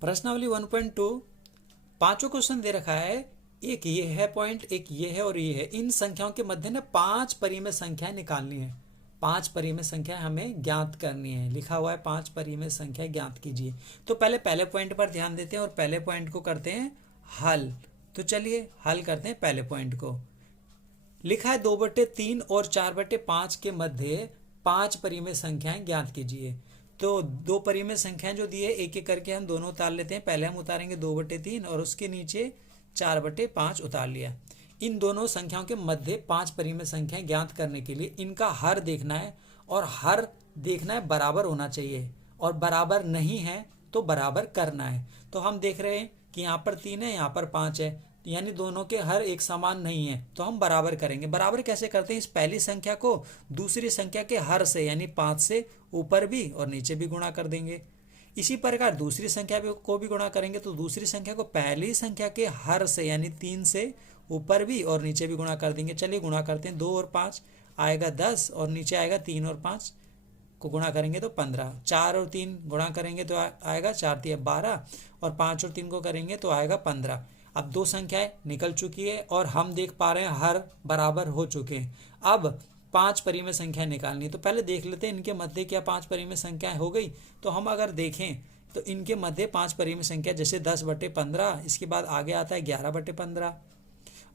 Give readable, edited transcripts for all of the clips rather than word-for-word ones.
प्रश्नावली 1.2 पांचों क्वेश्चन दे रखा है। एक ये है पॉइंट, एक ये है और ये है। इन संख्याओं के मध्य ना 5 परिमेय संख्याएं निकालनी है। 5 परिमेय संख्या हमें ज्ञात करनी है। लिखा हुआ है 5 परिमेय संख्या ज्ञात कीजिए। तो पहले पॉइंट पर ध्यान देते हैं और पहले पॉइंट को करते हैं हल। तो चलिए हल करते हैं पहले पॉइंट को। लिखा है 2/3 और 4/5 के मध्य 5 परिमेय संख्याएं ज्ञात कीजिए। तो 2 परिमेय संख्याएं जो दी है एक एक करके हम दोनों उतार लेते हैं। पहले हम उतारेंगे 2/3 और उसके नीचे 4/5 उतार लिया। इन दोनों संख्याओं के मध्य 5 परिमेय संख्याएं ज्ञात करने के लिए इनका हर देखना है और हर देखना है बराबर होना चाहिए और बराबर नहीं है तो बराबर करना है। तो हम देख रहे हैं कि यहाँ पर 3 है, यहाँ पर 5 है, यानी दोनों के हर एक समान नहीं है, तो हम बराबर करेंगे। बराबर कैसे करते हैं? इस पहली संख्या को दूसरी संख्या के हर से यानी 5 से ऊपर भी और नीचे भी गुणा कर देंगे। इसी प्रकार दूसरी संख्या को भी गुणा करेंगे तो दूसरी संख्या को पहली संख्या के हर से यानी 3 से ऊपर भी और नीचे भी गुणा कर देंगे। चलिए गुणा करते हैं। 2 और 5 आएगा 10 और नीचे आएगा 3 और 5 को गुणा करेंगे तो 15। 4 और 3 गुणा करेंगे तो आएगा 4 3 12 और 5 और 3 को करेंगे तो आएगा 15। अब 2 संख्याएं निकल चुकी है और हम देख पा रहे हैं हर बराबर हो चुके हैं। अब 5 परिमेय संख्या निकालनी। तो पहले देख लेते हैं इनके मध्य क्या 5 परिमेय संख्याएं हो गई। तो हम अगर देखें तो इनके मध्य 5 परिमेय संख्या जैसे 10/15, इसके बाद आगे आता है 11/15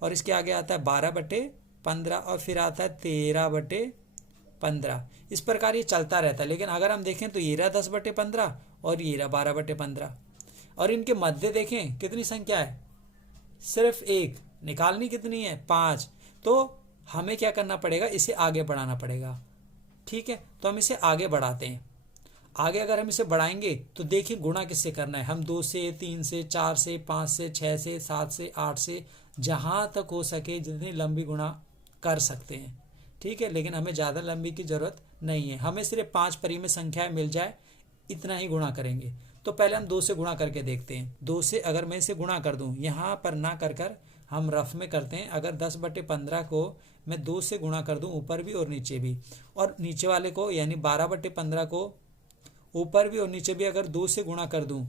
और इसके आगे आता है 12/15 और फिर आता है 13/15। इस प्रकार ये चलता रहता है। लेकिन अगर हम देखें तो ये रहा 10/15 और ये रहा 12/15 और इनके मध्य देखें कितनी संख्या है? सिर्फ एक। निकालनी कितनी है? 5। तो हमें क्या करना पड़ेगा? इसे आगे बढ़ाना पड़ेगा। ठीक है, तो हम इसे आगे बढ़ाते हैं। आगे अगर हम इसे बढ़ाएंगे तो देखिए गुणा किससे करना है। हम 2 से 3 से 4 से 5 से 6 से 7 से 8 से जहां तक हो सके जितनी लंबी गुणा कर सकते हैं। ठीक है, लेकिन हमें ज़्यादा लंबी की जरूरत नहीं है। हमें सिर्फ 5 परिमेय संख्याएं मिल जाए इतना ही गुणा करेंगे। तो पहले हम 2 से गुणा करके देखते हैं। 2 से अगर मैं इसे गुणा कर दूं, यहाँ पर ना कर हम रफ में करते हैं। अगर 10/15 को मैं 2 से गुणा कर दूं ऊपर भी और नीचे भी, और नीचे वाले को यानी 12/15 को ऊपर भी और नीचे भी अगर 2 से गुणा कर दूं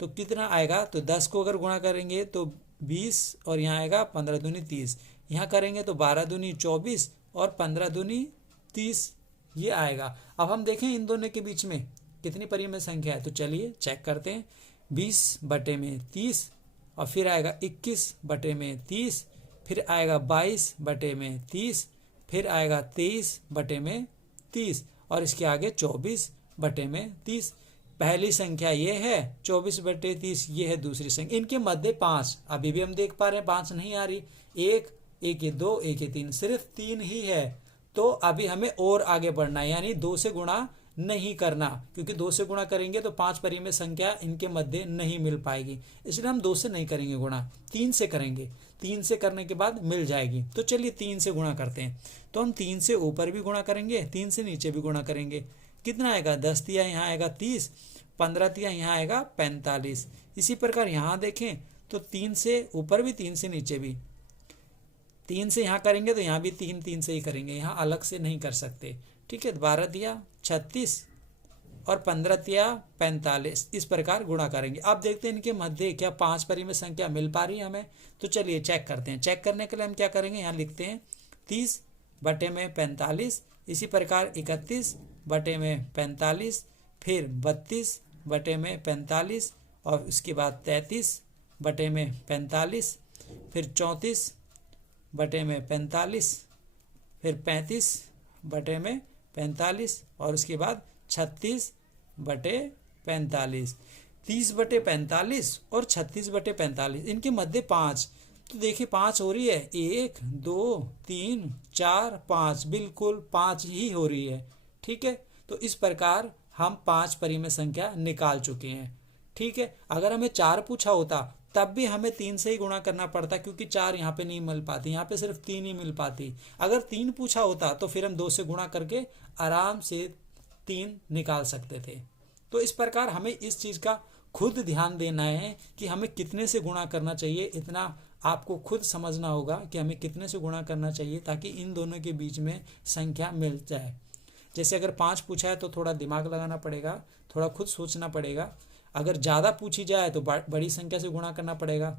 तो कितना आएगा? तो 10 को अगर गुणा करेंगे तो 20 और यहाँ आएगा 15 दूनी 30। यहाँ करेंगे तो 12 दूनी 24 और 15 दूनी 30 ये आएगा। अब हम देखें इन दोनों के बीच में कितनी परिमेय संख्या है। तो चलिए चेक करते हैं। 20/30 और फिर आएगा 21/30, फिर आएगा 22/30, फिर आएगा 23/30 और इसके आगे 24/30। पहली संख्या ये है 24/30, ये है दूसरी संख्या। इनके मध्य 5 अभी भी हम देख पा रहे हैं 5 नहीं आ रही। 1 1 2 1 3, सिर्फ 3 ही है। तो अभी हमें और आगे बढ़ना है, यानी 2 से गुणा नहीं करना, क्योंकि 2 से गुणा करेंगे तो 5 परिमेय संख्या इनके मध्य नहीं मिल पाएगी। इसलिए हम 2 से नहीं करेंगे गुणा, 3 से करेंगे। 3 से करने के बाद मिल जाएगी। तो चलिए 3 से गुणा करते हैं। तो हम 3 से ऊपर भी गुणा करेंगे, 3 से नीचे भी गुणा करेंगे। कितना आएगा? 10 तिया यहाँ आएगा 30, 15 तिया यहाँ आएगा 45। इसी प्रकार यहाँ देखें तो 3 से ऊपर भी 3 से नीचे भी। 3 से यहाँ करेंगे तो यहाँ भी 3 से ही करेंगे, यहाँ अलग से नहीं कर सकते। ठीक है, 12 तिया 36 और 15 तिया 45। इस प्रकार गुणा करेंगे। अब देखते हैं इनके मध्य क्या 5 परिमेय संख्या मिल पा रही है हमें। तो चलिए चेक करते हैं। चेक करने के लिए हम क्या करेंगे? यहाँ लिखते हैं 30/45, इसी प्रकार 31/45, फिर 32/45 और उसके बाद 33/45, फिर 34/45, फिर 35/45 और उसके बाद 36/45। 30/45 और 36/45 इनके मध्य 5। तो देखिए 5 हो रही है। 1 2 3 4 5, बिल्कुल 5 ही हो रही है। ठीक है, तो इस प्रकार हम 5 परिमेय संख्या निकाल चुके हैं। ठीक है, अगर हमें 4 पूछा होता तब भी हमें 3 से ही गुणा करना पड़ता, क्योंकि 4 यहाँ पे नहीं मिल पाती, यहाँ पे सिर्फ 3 ही मिल पाती। अगर 3 पूछा होता तो फिर हम 2 से गुणा करके आराम से 3 निकाल सकते थे। तो इस प्रकार हमें इस चीज़ का खुद ध्यान देना है कि हमें कितने से गुणा करना चाहिए। इतना आपको खुद समझना होगा कि हमें कितने से गुणा करना चाहिए ताकि इन दोनों के बीच में संख्या मिल जाए। जैसे अगर 5 पूछा है तो थोड़ा दिमाग लगाना पड़ेगा, थोड़ा खुद सोचना पड़ेगा। अगर ज़्यादा पूछी जाए तो बड़ी संख्या से गुणा करना पड़ेगा।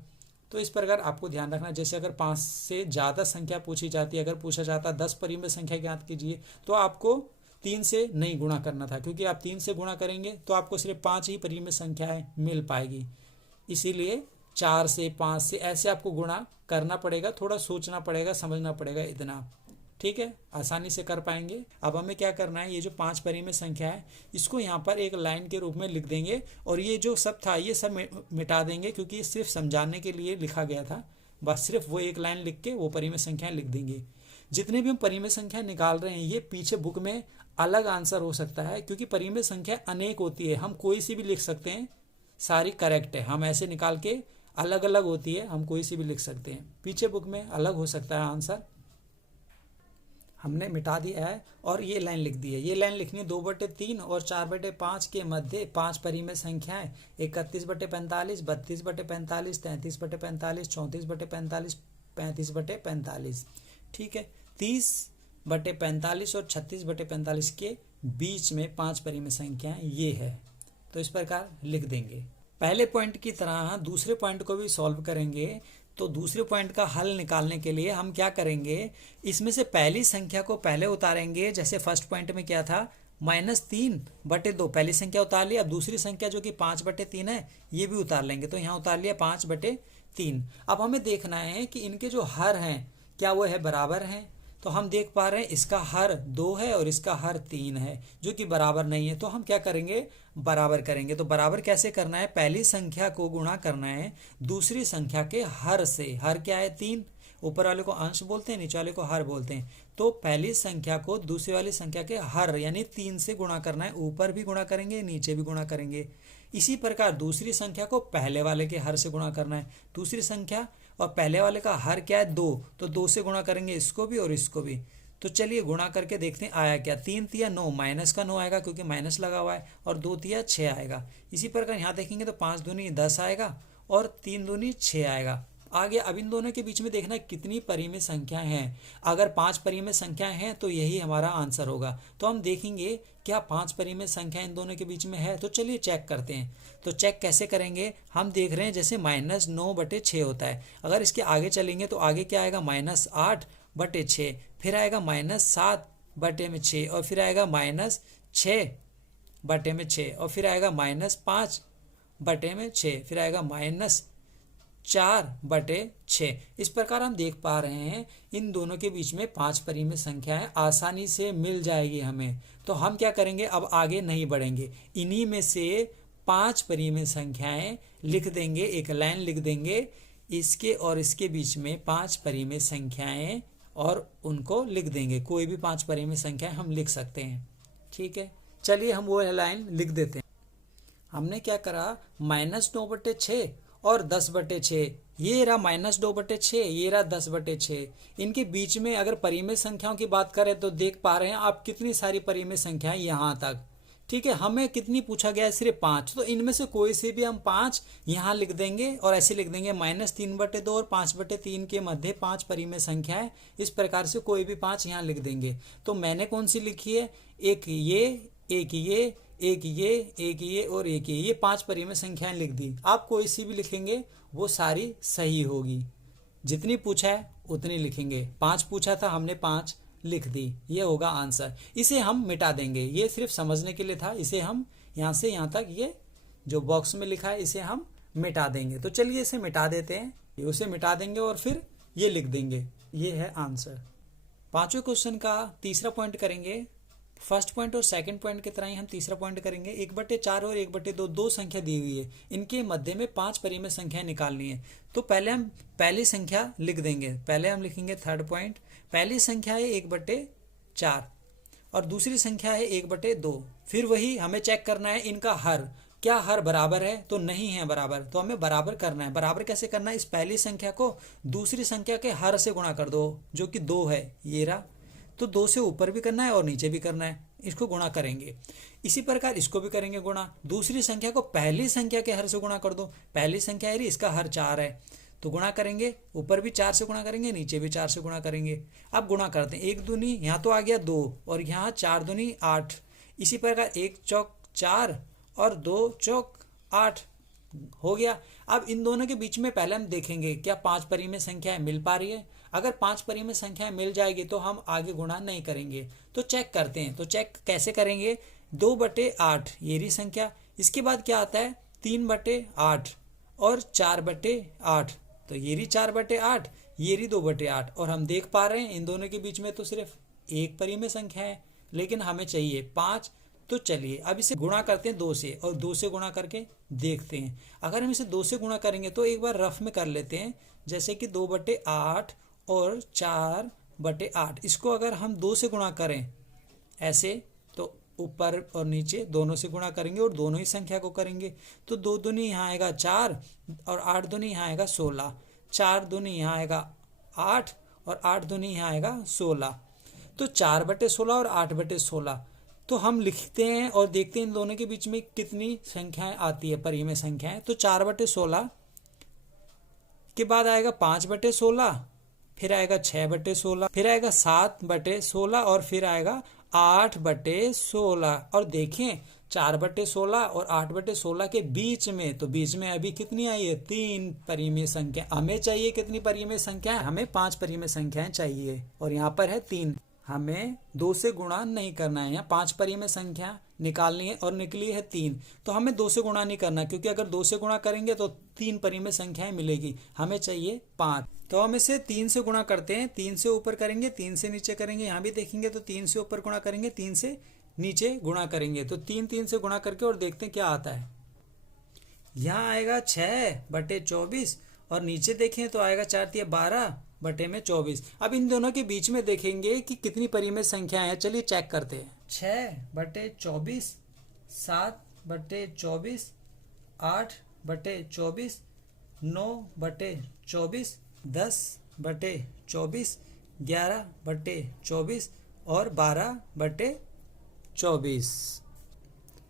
तो इस प्रकार आपको ध्यान रखना, जैसे अगर 5 से ज़्यादा संख्या पूछी जाती है, अगर पूछा जाता 10 परिमेय संख्या ज्ञात कीजिए, तो आपको 3 से नहीं गुणा करना था, क्योंकि आप 3 से गुणा करेंगे तो आपको सिर्फ 5 ही परिमेय संख्याएं मिल पाएगी। इसीलिए 4 से 5 से ऐसे आपको गुणा करना पड़ेगा, थोड़ा सोचना पड़ेगा, समझना पड़ेगा इतना। ठीक है, आसानी से कर पाएंगे। अब हमें क्या करना है, ये जो 5 परिमेय संख्या है इसको यहाँ पर एक लाइन के रूप में लिख देंगे, और ये जो सब था ये सब मिटा देंगे, क्योंकि ये सिर्फ समझाने के लिए लिखा गया था। बस सिर्फ वो एक लाइन लिख के वो परिमेय संख्याएं लिख देंगे। जितने भी हम परिमेय संख्या निकाल रहे हैं ये पीछे बुक में अलग आंसर हो सकता है, क्योंकि परिमेय संख्या अनेक होती है, हम कोई सी भी लिख सकते हैं, सारी करेक्ट है। हम ऐसे निकाल के अलग अलग होती है, हम कोई सी भी लिख सकते हैं, पीछे बुक में अलग हो सकता है आंसर। हमने मिटा दिया है और ये लाइन लिख दी है। ये लाइन लिखनी 2/3 और 4/5 के मध्य 5 परिमेय संख्याएं 31/45, 32/45, 33/45, 34/45, 35/45। ठीक है, 30/45 और 36/45 के बीच में 5 परिमेय संख्याएं ये है। तो इस प्रकार लिख देंगे। पहले पॉइंट की तरह दूसरे पॉइंट को भी सॉल्व करेंगे। तो दूसरे पॉइंट का हल निकालने के लिए हम क्या करेंगे, इसमें से पहली संख्या को पहले उतारेंगे। जैसे फर्स्ट पॉइंट में क्या था, -3/2 पहली संख्या उतार लिया। अब दूसरी संख्या जो कि 5/3 है ये भी उतार लेंगे, तो यहाँ उतार लिया 5/3। अब हमें देखना है कि इनके जो हर हैं क्या वो है बराबर हैं। तो हम देख पा रहे हैं इसका हर 2 है और इसका हर 3 है, जो कि बराबर नहीं है। तो हम क्या करेंगे, बराबर करेंगे। तो बराबर कैसे करना है, पहली संख्या को गुणा करना है दूसरी संख्या के हर से। हर क्या है, 3। ऊपर वाले को अंश बोलते हैं, नीचे वाले को हर बोलते हैं। तो पहली संख्या को दूसरी वाली संख्या के हर यानी 3 से गुणा करना है। ऊपर भी गुणा करेंगे, नीचे भी गुणा करेंगे। इसी प्रकार दूसरी संख्या को पहले वाले के हर से गुणा करना है। दूसरी संख्या और पहले वाले का हर क्या है, 2, तो 2 से गुणा करेंगे इसको भी और इसको भी। तो चलिए गुणा करके देखते हैं आया क्या। 3 तिया 9, माइनस का 9 आएगा क्योंकि माइनस लगा हुआ है, और 2 तिया 6 आएगा। इसी प्रकार यहाँ देखेंगे तो 5 दूनी 10 आएगा और 3 दूनी 6 आएगा। आगे अब इन दोनों के बीच में देखना कितनी परिमेय संख्या हैं। अगर 5 परिमेय संख्या हैं तो यही हमारा आंसर होगा। तो हम देखेंगे क्या 5 परिमेय संख्या इन दोनों के बीच में है। तो चलिए चेक करते हैं। तो चेक कैसे करेंगे, हम देख रहे हैं जैसे -9/6 होता है। अगर इसके आगे चलेंगे तो आगे क्या आएगा, -8/6, फिर आएगा -7/6, और फिर आएगा -6/6, और फिर आएगा -5/6, फिर आएगा -4/6। इस प्रकार हम देख पा रहे हैं इन दोनों के बीच में 5 परिमेय संख्याएं आसानी से मिल जाएगी हमें। तो हम क्या करेंगे, अब आगे नहीं बढ़ेंगे, इन्हीं में से 5 परिमेय संख्याएं लिख देंगे, एक लाइन लिख देंगे इसके और इसके बीच में 5 परिमेय संख्याएं, और उनको लिख देंगे। कोई भी 5 परिमेय संख्याएं हम लिख सकते हैं। ठीक है, चलिए हम वो लाइन लिख देते हैं। हमने क्या करा, -9/6 और 10/6, ये रहा -2/6, ये रहा 10/6। इनके बीच में अगर परिमेय संख्याओं की बात करें तो देख पा रहे हैं आप कितनी सारी परिमेय संख्याएं यहाँ तक। ठीक है, हमें कितनी पूछा गया है, सिर्फ 5। तो इनमें से कोई से भी हम 5 यहाँ लिख देंगे, और ऐसे लिख देंगे -3/2 और 5/3 के मध्य 5 परिमेय संख्या है। इस प्रकार से कोई भी 5 यहाँ लिख देंगे। तो मैंने कौन सी लिखी है, एक ये, एक ये, एक ये, एक ये और एक ये 5 परिमेय संख्याएं लिख दी। आप कोई सी भी लिखेंगे वो सारी सही होगी। जितनी पूछा है उतनी लिखेंगे। 5 पूछा था, हमने 5 लिख दी, ये होगा आंसर। इसे हम मिटा देंगे, ये सिर्फ समझने के लिए था। इसे हम यहाँ से यहाँ तक ये जो बॉक्स में लिखा है इसे हम मिटा देंगे। तो चलिए इसे मिटा देते हैं, उसे मिटा देंगे और फिर ये लिख देंगे, ये है आंसर। 5वें क्वेश्चन का तीसरा पॉइंट करेंगे। फर्स्ट पॉइंट और सेकंड पॉइंट की तरह ही हम तीसरा पॉइंट करेंगे। 1/4 और 1/2 दो संख्या दी हुई है, इनके मध्य में 5 परिमेय संख्या निकालनी है। तो पहले हम पहली संख्या लिख देंगे। पहले हम लिखेंगे थर्ड पॉइंट, पहली संख्या है 1/4 और दूसरी संख्या है 1/2। फिर वही हमें चेक करना है इनका हर, क्या हर बराबर है, तो नहीं है बराबर, तो हमें बराबर करना है। बराबर कैसे करना है, इस पहली संख्या को दूसरी संख्या के हर से गुणा कर दो, जो कि 2 है, ये रहा। तो 2 से ऊपर भी करना है और नीचे भी करना है, इसको गुणा करेंगे। इसी प्रकार इसको भी करेंगे गुणा। दूसरी संख्या को पहली संख्या के हर से गुणा कर दो। पहली संख्या है इसका हर 4 है, तो गुणा करेंगे, ऊपर भी 4 से गुणा करेंगे, नीचे भी 4 से गुणा करेंगे। अब गुणा करते हैं, 1 दूनी यहाँ तो आ गया 2 और यहाँ 4 दूनी 8। इसी प्रकार 1 चौक 4 और 2 चौक 8 हो गया। अब इन दोनों के बीच में पहले हम देखेंगे क्या 5 परिमेय संख्याएं मिल पा रही है। अगर 5 परिमेय संख्याएं मिल जाएगी तो हम आगे गुणा नहीं करेंगे। तो चेक करते हैं। तो चेक कैसे करेंगे, 2/8 ये रही संख्या, इसके बाद क्या आता है 3/8 और 4/8, तो ये रही 4/8, ये रही 2/8। और हम देख पा रहे हैं इन दोनों के बीच में तो सिर्फ एक परिमेय संख्या है, लेकिन हमें चाहिए 5। तो चलिए अब इसे गुणा करते हैं 2 से, और 2 से गुणा करके देखते हैं। अगर हम इसे 2 से गुणा करेंगे तो एक बार रफ में कर लेते हैं, जैसे कि 2/8 और 4/8, इसको अगर हम 2 से गुणा करें ऐसे, तो ऊपर और नीचे दोनों से गुणा करेंगे और दोनों ही संख्या को करेंगे। तो 2 दूनी यहाँ आएगा 4 और 8 दूनी यहाँ आएगा 16, 4 दूनी यहाँ आएगा 8 और 8 दूनी यहाँ आएगा 16। तो 4/16 और 8/16 तो हम लिखते हैं और देखते हैं इन दोनों के बीच में कितनी संख्याएं आती है, परिमेय संख्याएं। तो 4/16 के बाद आएगा 5/16, फिर आएगा 6/16, फिर आएगा 7/16 और फिर आएगा 8/16। और देखें 4/16 और 8/16 के बीच में, तो बीच में अभी कितनी आई है 3 परिमेय संख्या। हमें चाहिए कितनी परिमेय संख्या, हमें 5 परिमेय संख्याएं चाहिए और यहाँ पर है 3। हमें 2 से गुणा नहीं करना है, यहाँ 5 परिमेय संख्या निकालनी है और निकली है 3। तो हमें 2 से गुणा नहीं करना, क्योंकि अगर 2 से गुणा करेंगे तो 3 परिमेय संख्याएं मिलेगी, हमें चाहिए 5। तो हम इसे 3 से गुणा करते हैं, 3 से ऊपर करेंगे, 3 से नीचे करेंगे। यहाँ भी देखेंगे तो 3 से ऊपर गुणा करेंगे, 3 से नीचे गुणा करेंगे। तो 3 से गुणा करके और देखते हैं क्या आता है। यहाँ आएगा 6/24 और नीचे देखें तो आएगा 4 12/24। अब इन दोनों के बीच में देखेंगे कि कितनी परिमेय संख्या है। चलिए चेक करते हैं। 6/24, 7/24, 8/24, 9/24, 10/24, 11/24 और 12/24।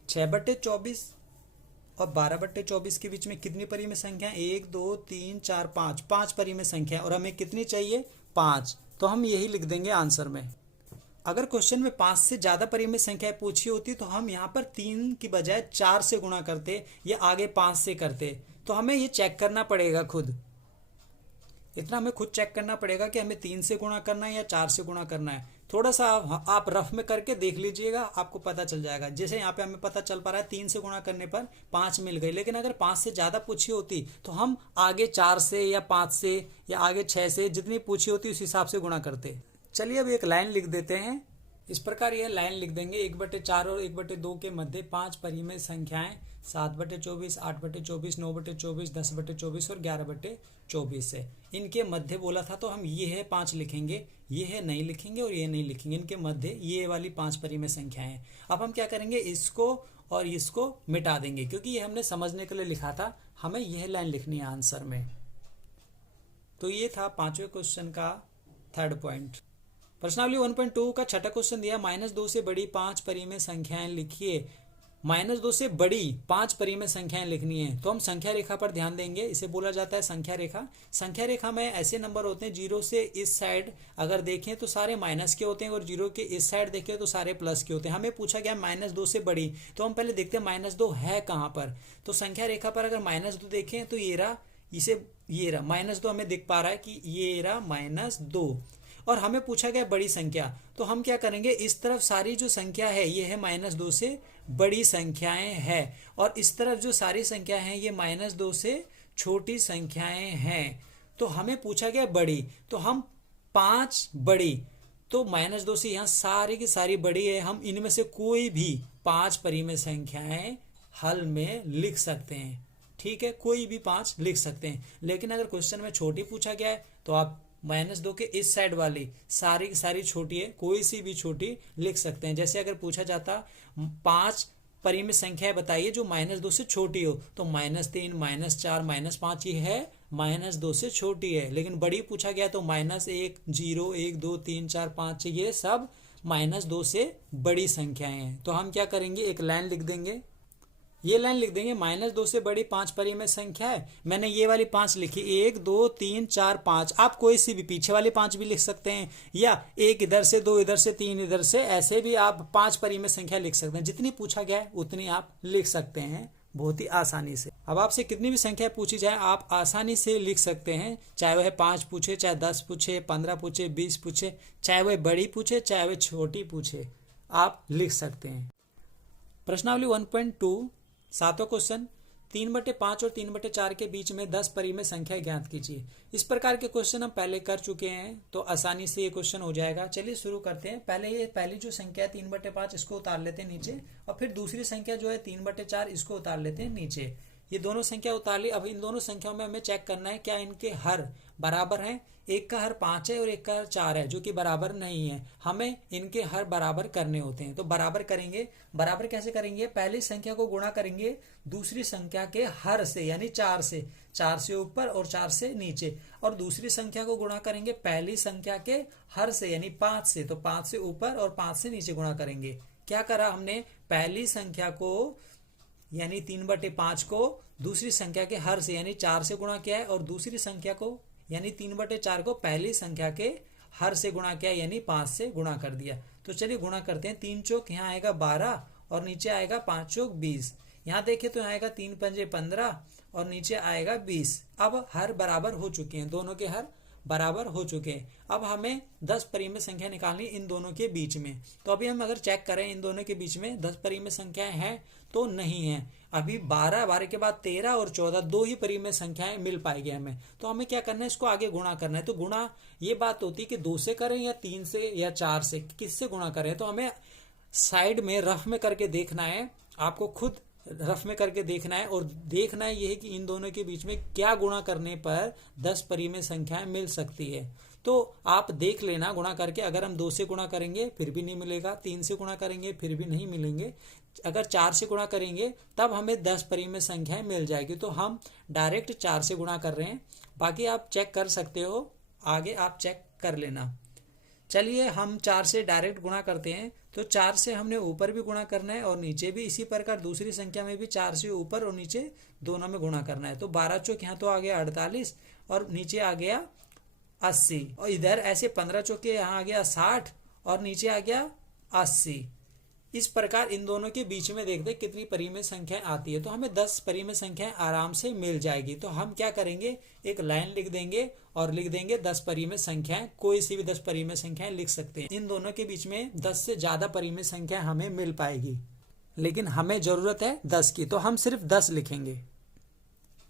6/24 और 12/24 के बीच में कितनी परिमेय संख्या, 1 2 3 4 5, 5 परिमेय संख्या, और हमें कितनी चाहिए 5। तो हम यही लिख देंगे आंसर में। अगर क्वेश्चन में 5 से ज्यादा परिमेय संख्या पूछी होती तो हम यहाँ पर 3 की बजाय 4 से गुणा करते या आगे 5 से करते। तो हमें ये चेक करना पड़ेगा खुद, इतना हमें खुद चेक करना पड़ेगा कि हमें 3 से गुणा करना है या 4 से गुणा करना है। थोड़ा सा आप रफ में करके देख लीजिएगा, आपको पता चल जाएगा। जैसे यहाँ पे हमें पता चल पा रहा है 3 से गुणा करने पर 5 मिल गई, लेकिन अगर 5 से ज़्यादा पूछी होती तो हम आगे 4 से या 5 से या आगे 6 से, जितनी पूछी होती उस हिसाब से गुणा करते। चलिए अब एक लाइन लिख देते हैं। इस प्रकार यह लाइन लिख देंगे, 1/4 और 1/2 के मध्य 5 परिमेय संख्याएं 7/24, 8/24, 9/24, 10/24 और 11/24 है। इनके मध्य बोला था तो हम ये है 5 लिखेंगे, ये है नहीं लिखेंगे और ये नहीं लिखेंगे। इनके मध्य ये वाली 5 परिमेय संख्याएं हैं। अब हम क्या करेंगे, इसको और इसको मिटा देंगे, क्योंकि ये हमने समझने के लिए लिखा था। हमें यह लाइन लिखनी है आंसर में। तो ये था 5वें क्वेश्चन का 3rd पॉइंट। प्रश्नावली 1.2 का 6ठा क्वेश्चन दिया, -2 से बड़ी 5 परिमेय संख्याएं लिखिए। -2 से बड़ी 5 परिमेय संख्याएं लिखनी है। तो हम संख्या रेखा पर ध्यान देंगे, इसे बोला जाता है संख्या रेखा। संख्या रेखा में ऐसे नंबर होते हैं, 0 से इस साइड अगर देखें तो सारे माइनस के होते हैं और 0 के इस साइड देखें तो सारे प्लस के होते हैं। हमें पूछा गया -2 से बड़ी, तो हम पहले देखते हैं -2 है कहाँ पर। तो संख्या रेखा पर अगर -2 देखें तो ये रहा, इसे ये रहा -2 हमें दिख पा रहा है कि ये रहा -2। और हमें पूछा गया बड़ी संख्या, तो हम क्या करेंगे, इस तरफ सारी जो संख्या है ये है -2 से बड़ी संख्याएं हैं, और इस तरफ जो सारी संख्या हैं ये -2 से छोटी संख्याएं हैं। तो हमें पूछा गया बड़ी, तो हम 5 बड़ी, तो -2 से यहाँ सारी की सारी बड़ी है। हम इनमें से कोई भी 5 परिमेय संख्याएं हल में लिख सकते हैं, ठीक है, कोई भी 5 लिख सकते हैं। लेकिन अगर क्वेश्चन में छोटी पूछा गया है तो आप -2 के इस साइड वाली सारी की सारी छोटी है, कोई सी भी छोटी लिख सकते हैं। जैसे अगर पूछा जाता 5 परिमेय संख्या बताइए जो -2 से छोटी हो, तो -3, -4, -5 ये है -2 से छोटी है। लेकिन बड़ी पूछा गया तो -1, 0, 1, 2, 3, 4, 5 ये सब -2 से बड़ी संख्याएं हैं। तो हम क्या करेंगे, एक लाइन लिख देंगे, ये लाइन लिख देंगे, -2 से बड़ी 5 परिमेय संख्या है। मैंने ये वाली 5 लिखी, 1 2 3 4 5। आप कोई सी भी पीछे वाली 5 भी लिख सकते हैं, या 1 इधर से, 2 इधर से, 3 इधर से, ऐसे भी आप 5 परिमेय संख्या लिख सकते हैं। जितनी पूछा गया है उतनी आप लिख सकते हैं बहुत ही आसानी से। अब आपसे कितनी भी संख्या पूछी जाए आप आसानी से लिख सकते हैं, चाहे वह 5 पूछे, चाहे 10 पूछे, 15 पूछे, 20 पूछे, चाहे वह बड़ी पूछे, चाहे वह छोटी पूछे, आप लिख सकते हैं। प्रश्नावली 1.2 सातों क्वेश्चन, 3/5 और 3/4 के बीच में 10 परिमेय संख्या ज्ञात कीजिए। इस प्रकार के क्वेश्चन हम पहले कर चुके हैं, तो आसानी से ये क्वेश्चन हो जाएगा। चलिए शुरू करते हैं। पहली जो संख्या है 3/5 इसको उतार लेते हैं नीचे, और फिर दूसरी संख्या जो है 3/4 इसको उतार लेते हैं नीचे। ये दोनों संख्या उतार ली। अब इन दोनों संख्याओं में हमें चेक करना है क्या इनके हर बराबर हैं। एक का हर 5 है और एक का हर 4 है, जो कि बराबर नहीं है। हमें इनके हर बराबर करने होते हैं, तो बराबर करेंगे। बराबर कैसे करेंगे? पहली संख्या को गुणा करेंगे दूसरी संख्या के हर से, यानी 4 से, 4 से ऊपर और 4 से नीचे, और दूसरी संख्या को गुणा करेंगे पहली संख्या के हर से, यानी 5 से, तो 5 से ऊपर और 5 से नीचे गुणा करेंगे। क्या करा हमने? पहली संख्या को यानी 3/5 को दूसरी संख्या के हर से यानी 4 से गुणा किया है, और दूसरी संख्या को यानी 3/4 को पहली संख्या के हर से गुणा किया यानी 5 से गुणा कर दिया। तो चलिए गुणा करते हैं। 3 चौक यहाँ आएगा 12 और नीचे आएगा 5 चौक 20। यहाँ देखें तो यहाँ आएगा 3 पंजे 15 और नीचे आएगा 20। अब हर बराबर हो चुके हैं, दोनों के हर बराबर हो चुके हैं। अब हमें 10 परिमेय संख्या निकालनी इन दोनों के बीच में। तो अभी हम अगर चेक करें इन दोनों के बीच में 10 परिमेय संख्याएं हैं तो नहीं है। अभी 12 के बाद 13 और 14 दो ही परिमेय संख्याएं मिल पाएगी हमें। तो हमें क्या करना है? इसको आगे गुणा करना है। तो गुणा ये बात होती है कि 2 से करें या 3 से या 4 से, किससे गुणा करें। तो हमें साइड में रफ में करके देखना है, आपको खुद रफ में करके देखना है, और देखना है ये है कि इन दोनों के बीच में क्या गुणा करने पर 10 परिमेय संख्याएं मिल सकती है। तो आप देख लेना गुणा करके। अगर हम 2 से गुणा करेंगे फिर भी नहीं मिलेगा, 3 से गुणा करेंगे फिर भी नहीं मिलेंगे, अगर 4 से गुणा करेंगे तब हमें 10 परिमेय संख्याएं मिल जाएगी। तो हम डायरेक्ट 4 से गुणा कर रहे हैं, बाकी आप चेक कर सकते हो, आगे आप चेक कर लेना। चलिए हम 4 से डायरेक्ट गुणा करते हैं। तो 4 से हमने ऊपर भी गुणा करना है और नीचे भी, इसी प्रकार दूसरी संख्या में भी 4 से ऊपर और नीचे दोनों में गुणा करना है। तो 12 चौक यहाँ तो आ गया 48 और नीचे आ गया 80, और इधर ऐसे 15 चौके यहाँ आ गया 60 और नीचे आ गया 80। इस प्रकार इन दोनों के बीच में देखते कितनी परिमेय संख्याएं आती है। तो हमें 10 परिमेय संख्याएं आराम से मिल जाएगी। तो हम क्या करेंगे? एक लाइन लिख देंगे और लिख देंगे 10 परिमेय संख्याएं। कोई सी भी 10 परिमेय संख्याएं लिख सकते हैं। इन दोनों के बीच में 10 से ज्यादा परिमेय संख्या हमें मिल पाएगी, लेकिन हमें जरूरत है 10 की, तो हम सिर्फ 10 लिखेंगे।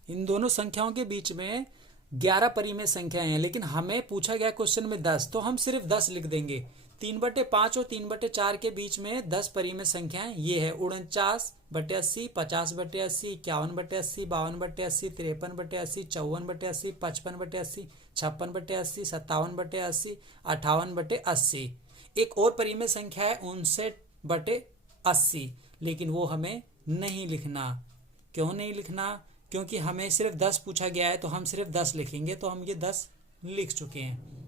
इन दोनों संख्याओं के बीच में 11 परिमेय संख्याएं हैं, लेकिन हमें पूछा गया क्वेश्चन में 10, तो हम सिर्फ 10 लिख देंगे। 3/5 और 3/4 के बीच में 10 परिमेय संख्याएं ये है: 49/80, 50/80, 51/80, 52/80, 53/80, 54/80, 55/80, 56/80, 57/80, 58/80। एक और परिमेय संख्या है 59/80, लेकिन वो हमें नहीं लिखना। क्यों नहीं लिखना? क्योंकि हमें सिर्फ 10 पूछा गया है, तो हम सिर्फ 10 लिखेंगे। तो हम ये 10 लिख चुके हैं।